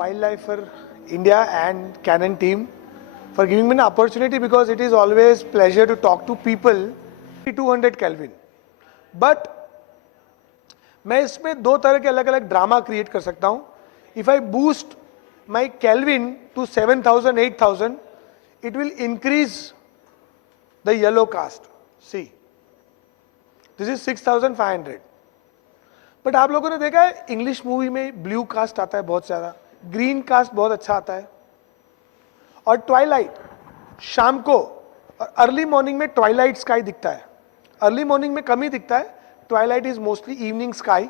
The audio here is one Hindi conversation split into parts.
Wildlife for India and Canon team for giving me an opportunity, because it is always pleasure to talk to people 200 Kelvin. But मैं इसमें दो तरह के अलग अलग ड्रामा क्रिएट कर सकता हूं. If I boost my kelvin to 7000 8000, it will increase the yellow cast. See, this is 6500. But आप लोगों ने देखा है इंग्लिश मूवी में ब्लू कास्ट आता है बहुत ज्यादा, ग्रीन कास्ट बहुत अच्छा आता है. और ट्वाइलाइट शाम को और अर्ली मॉर्निंग में ट्वाइलाइट स्काई दिखता है. अर्ली मॉर्निंग में कम ही दिखता है, twilight is mostly evening sky.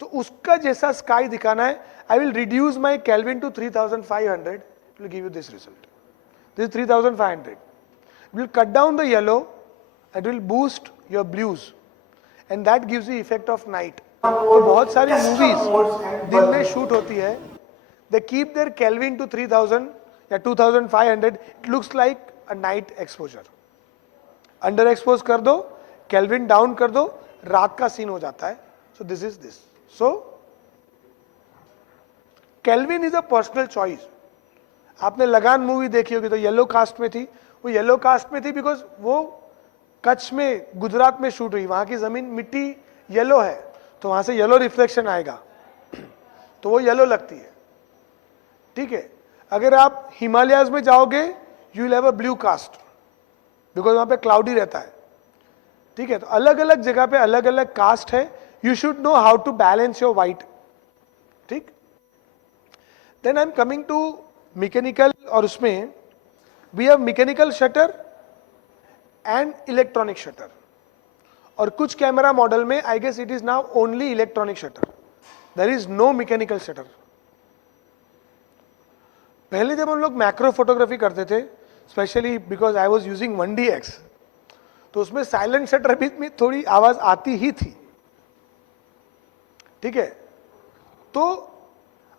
तो उसका जैसा स्काई दिखाना है, I will reduce my kelvin to 3500. It will give you this result. This is 3500. It will cut down the yellow, it will boost your blues, and that gives the effect of night. तो बहुत सारी मूवीज दिन में शूट होती है, they keep their Kelvin to 3000 या 2500. It looks like a night exposure. Under expose कर दो, Kelvin डाउन कर दो, रात का सीन हो जाता है. So this is this. So Kelvin is a personal choice. आपने लगान मूवी देखी होगी तो येलो कास्ट में थी. वो येलो कास्ट में थी बिकॉज वो कच्छ में, गुजरात में शूट हुई. वहां की जमीन मिट्टी येलो है, तो वहां से येलो रिफ्लेक्शन आएगा, तो वो येलो लगती है. ठीक है. अगर आप हिमालयाज में जाओगे, you will have a blue cast because वहां पे क्लाउडी रहता है. ठीक है. तो अलग अलग जगह पे अलग अलग कास्ट है. You should know how to balance your white. ठीक. Then I am coming to mechanical, और उसमें we have mechanical shutter and electronic shutter. और कुछ कैमरा मॉडल में I guess it is now only electronic shutter, there is no mechanical shutter. पहले जब हम लोग मैक्रो फोटोग्राफी करते थे, specially because I was using 1DX, तो उसमें साइलेंट शटर भी में थोड़ी आवाज आती ही थी. ठीक है. तो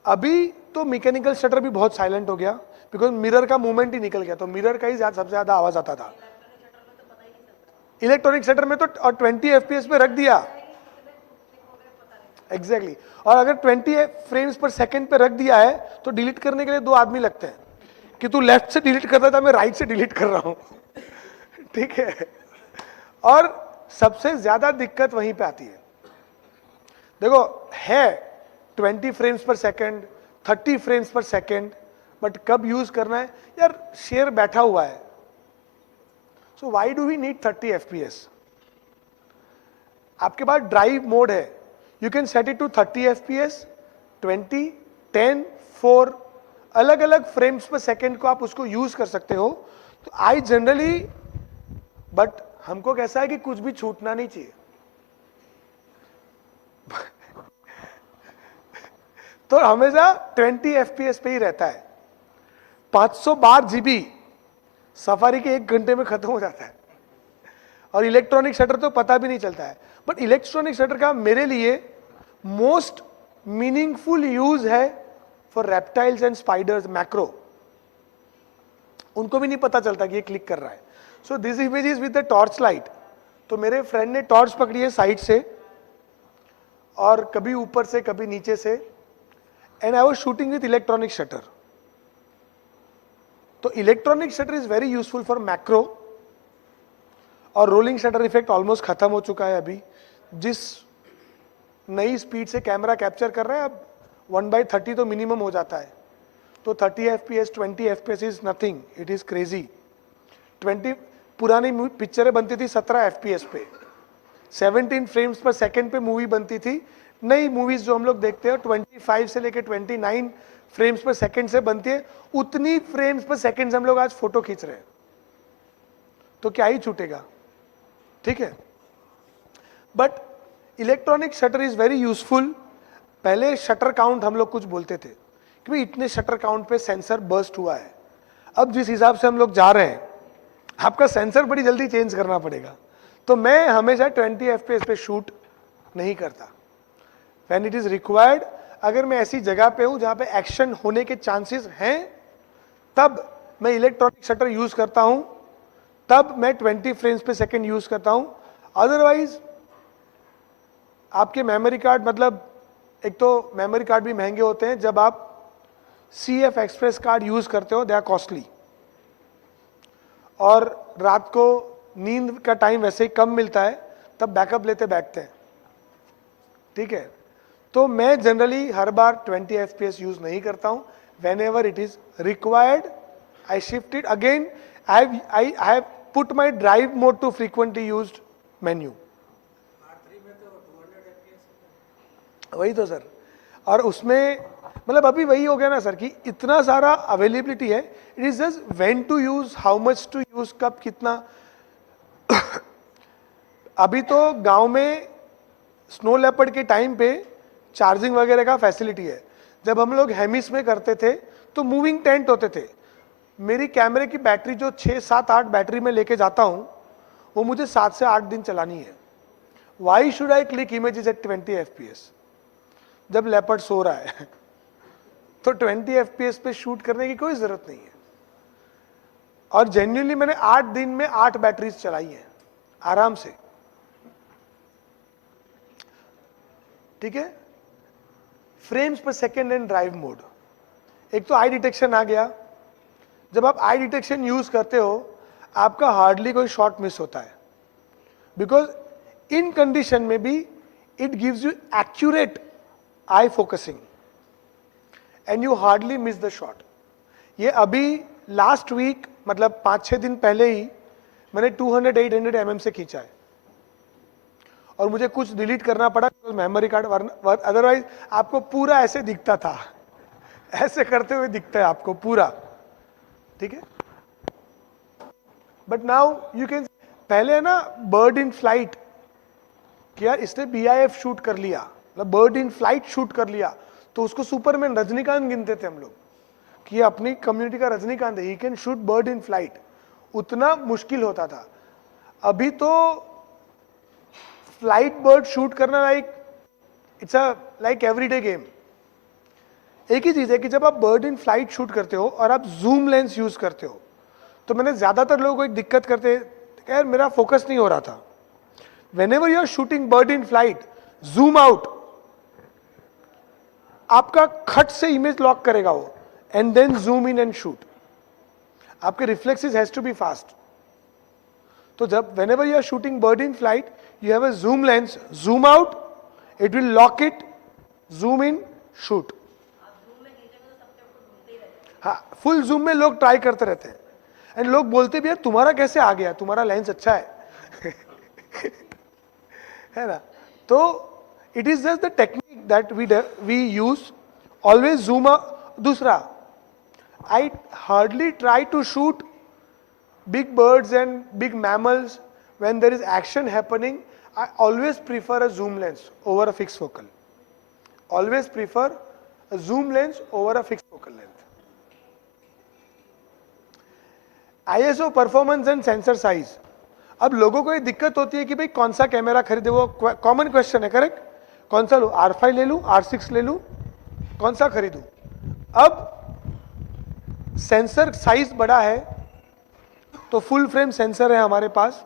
अभी तो मैकेनिकल शटर भी बहुत साइलेंट हो गया बिकॉज मिरर का मूवमेंट ही निकल गया, तो मिरर का ही सबसे ज्यादा आवाज आता था. इलेक्ट्रॉनिक शटर में तो और 20 FPS पे रख दिया. एग्जैक्टली. और अगर 20 फ्रेम्स पर सेकंड पे रख दिया है तो डिलीट करने के लिए 2 आदमी लगते हैं कि तू लेफ्ट से डिलीट करता था, मैं राइट से डिलीट कर रहा हूं. ठीक है. और सबसे ज्यादा दिक्कत वहीं पे आती है. देखो, है 20 frames per second, 30 frames per second, but कब यूज करना है यार, शेयर बैठा हुआ है. So why do we need 30 FPS? आपके पास ड्राइव मोड है, you can set it to 30 FPS, 20, 10, 4, अलग अलग फ्रेम्स पर सेकंड को आप उसको यूज कर सकते हो. तो आई जनरली, बट हमको कैसा है कि कुछ भी छूटना नहीं चाहिए. तो हमेशा 20 FPS पे ही रहता है. 512 GB सफारी के 1 घंटे में खत्म हो जाता है. और इलेक्ट्रॉनिक शटर तो पता भी नहीं चलता है. बट इलेक्ट्रॉनिक शटर का मेरे लिए मोस्ट मीनिंगफुल यूज है for reptiles and spiders, macro. उनको भी नहीं पता चलता कि ये क्लिक कर रहा है. So this image is with the torch light. तो मेरे फ्रेंड ने टॉर्च पकड़ी है साइड से, और कभी ऊपर से कभी नीचे से, and I was shooting with electronic shutter. तो electronic shutter is very useful for macro. और रोलिंग शटर इफेक्ट ऑलमोस्ट खत्म हो चुका है. अभी जिस नई स्पीड से कैमरा कैप्चर कर रहा है, अब 1/30 तो मिनिमम हो जाता है. तो 30 FPS, 20 FPS is nothing, it is crazy. 20 पुरानी पिक्चरें बनती थी 17 FPS पे, 17 फ्रेम्स पर सेकंड पे मूवी बनती थी. नई मूवीज जो हम लोग देखते हैं 25 से लेके 29 फ्रेम्स पर सेकंड से बनती है. उतनी फ्रेम्स पर सेकंड से हम लोग आज फोटो खींच रहे हैं, तो क्या ही छूटेगा. ठीक है. But electronic shutter is very useful. पहले शटर काउंट हम लोग कुछ बोलते थे कि भाई इतने शटर काउंट पे सेंसर बर्स्ट हुआ है. अब जिस हिसाब से हम लोग जा रहे हैं, आपका सेंसर बड़ी जल्दी चेंज करना पड़ेगा. तो मैं हमेशा 20 FPS पे शूट नहीं करता. When it is required, अगर मैं ऐसी जगह पे हूं जहां पे एक्शन होने के चांसेस हैं, तब मैं इलेक्ट्रॉनिक शटर यूज करता हूं, तब मैं 20 फ्रेम्स पे सेकंड यूज करता हूं. अदरवाइज आपके मेमोरी कार्ड, मतलब एक तो मेमोरी कार्ड भी महंगे होते हैं. जब आप CF एक्सप्रेस कार्ड यूज करते हो, दे आर कॉस्टली, और रात को नींद का टाइम वैसे ही कम मिलता है, तब बैकअप लेते बैठते हैं, ठीक है। तो मैं जनरली हर बार 20 FPS यूज नहीं करता हूं. Whenever it is required I shift it again. I have put my drive mode to frequently used menu. वही तो सर, और उसमें मतलब अभी वही हो गया ना सर कि इतना सारा अवेलेबिलिटी है. It is just when to use, how much to use, कब कितना. अभी तो गांव में स्नो लेपर्ड के टाइम पे चार्जिंग वगैरह का फैसिलिटी है. जब हम लोग हेमिस में करते थे तो मूविंग टेंट होते थे. मेरी कैमरे की बैटरी जो 6, 7, 8 बैटरी में लेके जाता हूं, वो मुझे 7 से 8 दिन चलानी है. Why should I click images at 20 FPS जब लेपर्ड सो रहा है? तो 20 FPS पे शूट करने की कोई जरूरत नहीं है. और जेन्युइनली मैंने 8 दिन में 8 बैटरीज चलाई हैं आराम से, ठीक है. फ्रेम्स पर सेकेंड एंड ड्राइव मोड. एक तो आई डिटेक्शन आ गया. जब आप आई डिटेक्शन यूज करते हो, आपका हार्डली कोई शॉट मिस होता है, बिकॉज इन कंडीशन में भी it gives you accurate I focusing and you hardly miss the shot. ये अभी लास्ट वीक मतलब 5-6 दिन पहले ही मैंने 200-800 mm से खींचा है, और मुझे कुछ डिलीट करना पड़ा मेमोरी कार्ड, अदरवाइज आपको पूरा ऐसे दिखता था, ऐसे करते हुए दिखता है आपको पूरा, ठीक है. बट नाउ यू कैन, पहले है ना बर्ड इन फ्लाइट, कि यार इसने BIF शूट कर लिया, मतलब बर्ड इन फ्लाइट शूट कर लिया, तो उसको सुपरमैन रजनीकांत गिनते थे हम लोग कि ये अपनी कम्युनिटी का रजनीकांत है, he can shoot bird in flight. उतना मुश्किल होता था. अभी तो फ्लाइट बर्ड शूट करना it's a like everyday game. एक ही चीज है कि जब आप बर्ड इन फ्लाइट शूट करते हो और आप जूम लेंस यूज करते हो, तो मैंने ज्यादातर लोगों को एक दिक्कत करते यार मेरा फोकस नहीं हो रहा था. Whenever you are shooting bird in flight, zoom out. आपका खट से इमेज लॉक करेगा वो, and then zoom in and shoot. आपके reflexes has to be fast. तो जब whenever you are shooting bird in flight, you have a zoom lens, zoom out, it will lock it, zoom in, shoot. हाँ, फुल जूम में लोग ट्राई करते रहते हैं, एंड लोग बोलते भी यार तुम्हारा कैसे आ गया, तुम्हारा लेंस अच्छा है. है ना. तो it is just the technique that we use. Always zoom. दूसरा, I hardly try to shoot big birds and big mammals when there is action happening. I always prefer a zoom lens over a fixed focal. Always prefer a zoom lens over a fixed focal length. ISO performance and sensor size. अब लोगों को ये दिक्कत होती है कि भाई कौन सा कैमरा खरीदे, वो कॉमन क्वेश्चन है, करेक्ट. कौन सा लूं, R5 ले लूं, R6 ले लूं, कौन सा खरीदूं. अब सेंसर साइज बड़ा है तो फुल फ्रेम सेंसर है हमारे पास,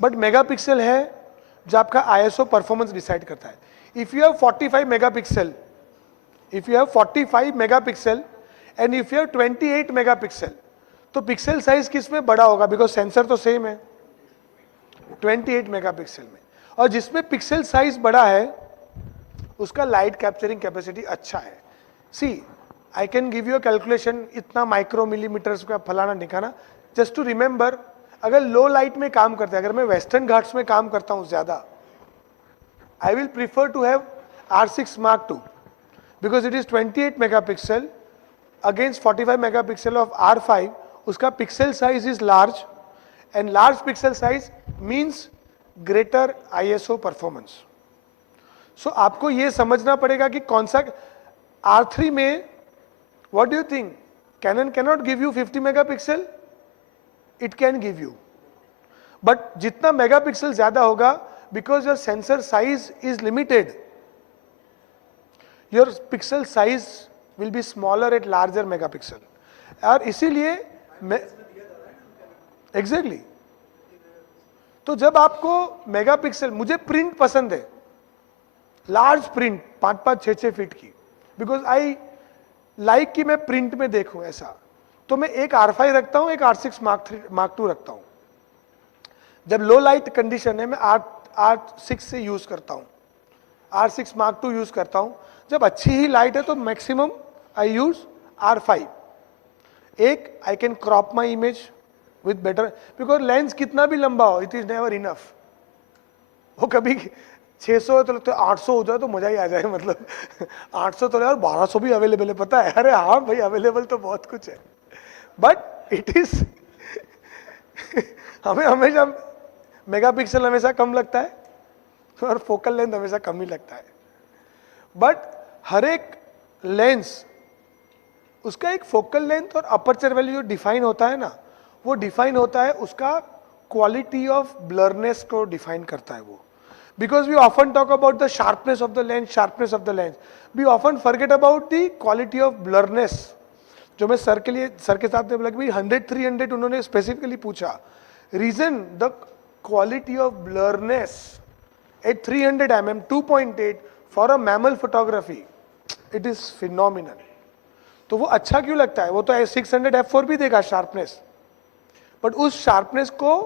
बट मेगापिक्सल है जो आपका ISO परफॉर्मेंस डिसाइड करता है. If you have 45 megapixel, if you have 45 megapixel and if you have 28 megapixel, तो पिक्सल साइज किस में बड़ा होगा, बिकॉज सेंसर तो सेम है 28 मेगापिक्सल में. और जिसमें पिक्सल साइज बड़ा है उसका लाइट कैप्चरिंग कैपेसिटी अच्छा है. See I can give you a calculation, इतना माइक्रो मिलीमीटर्स का फलाना निकाना. जस्ट टू रिमेंबर, अगर लो लाइट में काम करते हैं, अगर मैं वेस्टर्न घाट्स में काम करता हूं ज्यादा, I will prefer to have R6 Mark II because it is 28 megapixel against 45 megapixel of R5. उसका pixel size is large, and large pixel size means greater ISO performance. So आपको यह समझना पड़ेगा कि कौन सा. R3 में what do you think, Canon cannot give you 50 megapixel, it can give you, but जितना मेगापिक्सल ज्यादा होगा, because your sensor size is limited, your pixel size will be smaller at larger megapixel. और इसीलिए एग्जैक्टली तो जब आपको मेगापिक्सल, मुझे प्रिंट पसंद है, लार्ज प्रिंट 5-5, 6-6 फीट की, बिकॉज आई लाइक कि मैं प्रिंट में देखूं ऐसा, तो मैं एक R5 रखता हूं, एक R6 Mark II रखता हूं। जब लो लाइट कंडीशन है मैं R6 से यूज करता हूं, R6 Mark II यूज करता हूं। जब अच्छी ही लाइट है तो मैक्सिमम आई यूज R5। एक, I can crop my image with better, because lens कितना भी लंबा हो इट इज नेवर इनफ। वो कभी 600 तो लगता है, 800 हो जाए तो मजा ही आ जाए, मतलब 800 तो यार 1200 भी अवेलेबल है, पता है? अरे हाँ भाई, अवेलेबल तो बहुत कुछ है, बट इट इज हमें हमेशा मेगापिक्सल हमेशा कम लगता है और फोकल लेंथ हमेशा कम ही लगता है। बट हर एक लेंस, उसका एक फोकल लेंथ और अपर्चर वैल्यू जो डिफाइन होता है ना, वो डिफाइन होता है उसका क्वालिटी ऑफ ब्लरनेस को डिफाइन करता है वो। Because we often talk about the sharpness of the lens, sharpness of the lens, we often forget about the quality of blurness. जो मैं सर के साथ बोला कि भाई 100-300 उन्होंने स्पेसिफिकली पूछा, reason the quality of blurness at 300 mm 2.8 for a mammal photography, it is phenomenal. तो वो अच्छा क्यों लगता है? वो तो 600 f4 भी देगा शार्पनेस, बट उस शार्पनेस को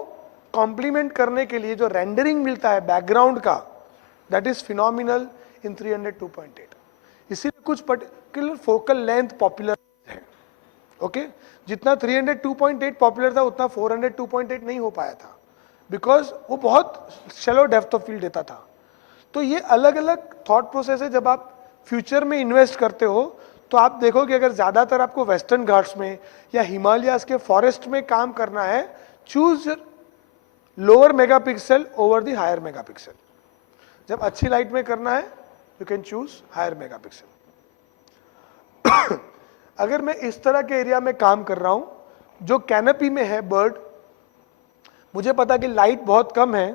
कॉम्प्लीमेंट करने के लिए जो रेंडरिंग मिलता है बैकग्राउंड का, दैट इज फिनोमिनल इन 300 2.8। इसीलिए कुछ पर्टिकुलर फोकल लेंथ पॉपुलर है। ओके, जितना 300 2.8 पॉपुलर था उतना 400 2.8 नहीं हो पाया था, बिकॉज वो बहुत शैलो डेप्थ ऑफ फील्ड देता था। तो ये अलग अलग थॉट प्रोसेस है। जब आप फ्यूचर में इन्वेस्ट करते हो तो आप देखो कि अगर ज्यादातर आपको वेस्टर्न घाट्स में या हिमालयाज के फॉरेस्ट में काम करना है, choose lower megapixel over the higher megapixel. जब अच्छी लाइट में करना है you can choose higher megapixel. अगर मैं इस तरह के एरिया में काम कर रहा हूं जो कैनपी में है बर्ड, मुझे पता कि लाइट बहुत कम है,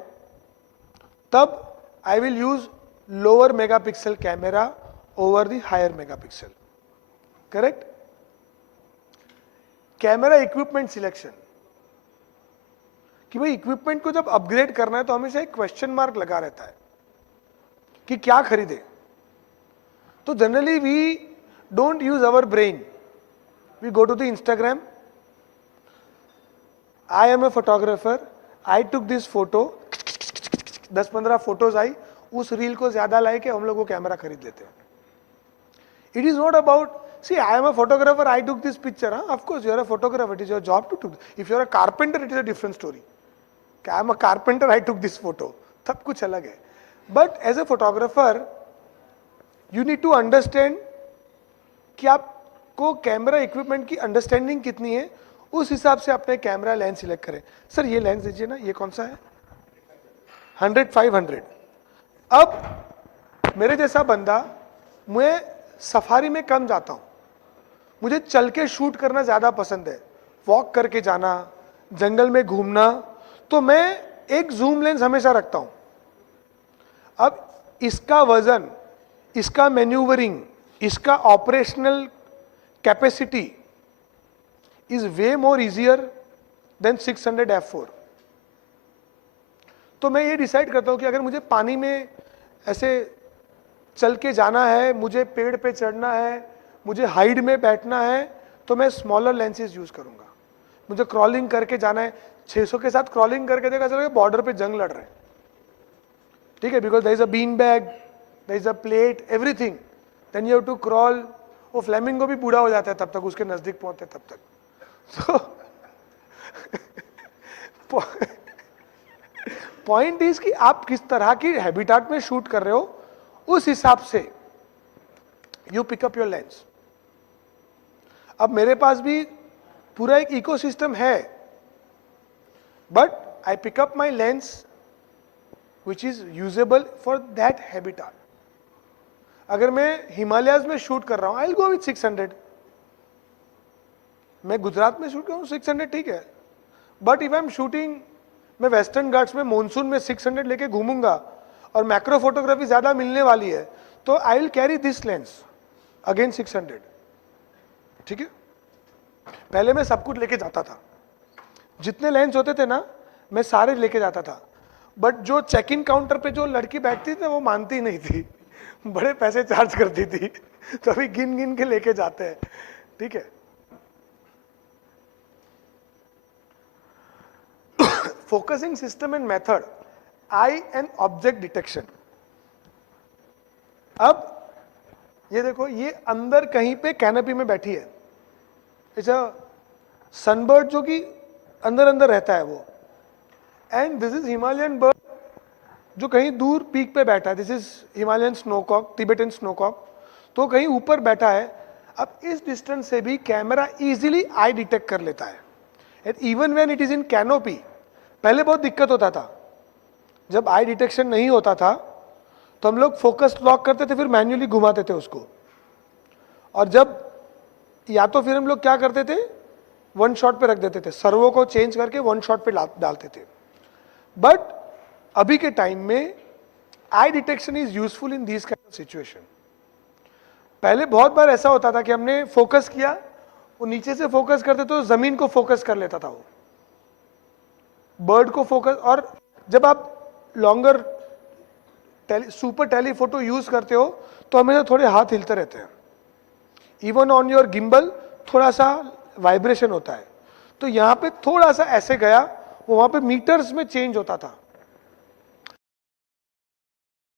तब I will use lower megapixel camera over the higher megapixel. Correct? Camera equipment selection, कि भाई इक्विपमेंट को जब अपग्रेड करना है तो हमेशा एक क्वेश्चन मार्क लगा रहता है कि क्या खरीदे। तो generally we don't use our brain, we go to the Instagram, I am a photographer, I took this photo, 10-15 photos I, उस रील को ज्यादा लाइक है, हम लोग वो कैमरा खरीद लेते हैं। It is not about, see I am a photographer, I took this picture, of course you are a photographer, it is your job to took. If you are a carpenter it is a different story, I am a carpenter, I took this photo, तब कुछ अलग है। But as a photographer you need to understand कि आपको कैमरा इक्विपमेंट की अंडरस्टैंडिंग कितनी है, उस हिसाब से अपने कैमरा लेंस सिलेक्ट करें। सर ये लेंस दीजिए ना, ये कौन सा है? 100-500। अब मेरे जैसा बंदा, मैं सफारी में कम जाता हूं, मुझे चल के शूट करना ज्यादा पसंद है, वॉक करके जाना, जंगल में घूमना, तो मैं एक जूम लेंस हमेशा रखता हूं। अब इसका वजन, इसका मैन्यूवरिंग, इसका operational capacity is way more easier than 600 f4। तो मैं ये डिसाइड करता हूं कि अगर मुझे पानी में ऐसे चल के जाना है, मुझे पेड़ पे चढ़ना है, मुझे हाइड में बैठना है, तो मैं स्मॉलर लेंसेज यूज करूंगा। मुझे क्रॉलिंग करके जाना है, 600 के साथ क्रॉलिंग करके देखा चलेगा बॉर्डर पे जंग लड़ रहे हैं, ठीक है, because there is a bean bag, there is a plate, everything, then you have to crawl. वो फ्लेमिंगो भी बूढ़ा हो जाता है तब तक, उसके नजदीक पहुंचते तब तक। तो पॉइंट इज कि आप किस तरह की हैबिटाट में शूट कर रहे हो, उस हिसाब से यू पिकअप योर लेंस। अब मेरे पास भी पूरा एक इकोसिस्टम है, but I pick up my lens which is usable for that habitat. अगर मैं हिमालयाज में शूट कर रहा हूं, आई विल गो विथ 600। मैं गुजरात में शूट कर रहा हूं 600 ठीक है, but if I am shooting, मैं वेस्टर्न घाट्स में मानसून में 600 लेके घूमूंगा और मैक्रो फोटोग्राफी ज्यादा मिलने वाली है, तो I will carry this lens again 600। ठीक है, पहले मैं सब कुछ लेके जाता था, जितने लेंस होते थे ना मैं सारे लेके जाता था, बट जो चेक इन काउंटर पे जो लड़की बैठती थी वो मानती नहीं थी, बड़े पैसे चार्ज करती थी। तो अभी गिन गिन के लेके जाते हैं, ठीक है। Focusing system and method, I and object detection. अब ये देखो, ये अंदर कहीं पे कैनोपी में बैठी है, ऐसा सनबर्ड जो कि अंदर अंदर रहता है वो, and this is Himalayan bird जो कहीं दूर पीक पे बैठा है, this is Himalayan snowcock, Tibetan snowcock, तो कहीं ऊपर बैठा है। अब इस डिस्टेंस से भी कैमरा इजीली आई डिटेक्ट कर लेता है, and even when it is in canopy. पहले बहुत दिक्कत होता था, जब आई डिटेक्शन नहीं होता था तो हम लोग फोकस लॉक करते थे, फिर मैन्युअली घुमाते थे उसको, और जब या तो फिर हम लोग क्या करते थे, वन शॉट पे रख देते थे, सर्वो को चेंज करके वन शॉट पे डालते थे। बट अभी के टाइम में eye detection is useful in this kind of situation. पहले बहुत बार ऐसा होता था कि हमने फोकस किया, वो नीचे से फोकस करते तो जमीन को फोकस कर लेता था, वो बर्ड को फोकस। और जब आप लॉन्गर सुपर टेलीफोटो यूज करते हो तो हमेशा थोड़े हाथ हिलते रहते हैं, इवन ऑन योर गिम्बल थोड़ा सा वाइब्रेशन होता है। तो यहां पे थोड़ा सा ऐसे गया, वो वहां पे मीटर्स में चेंज होता था,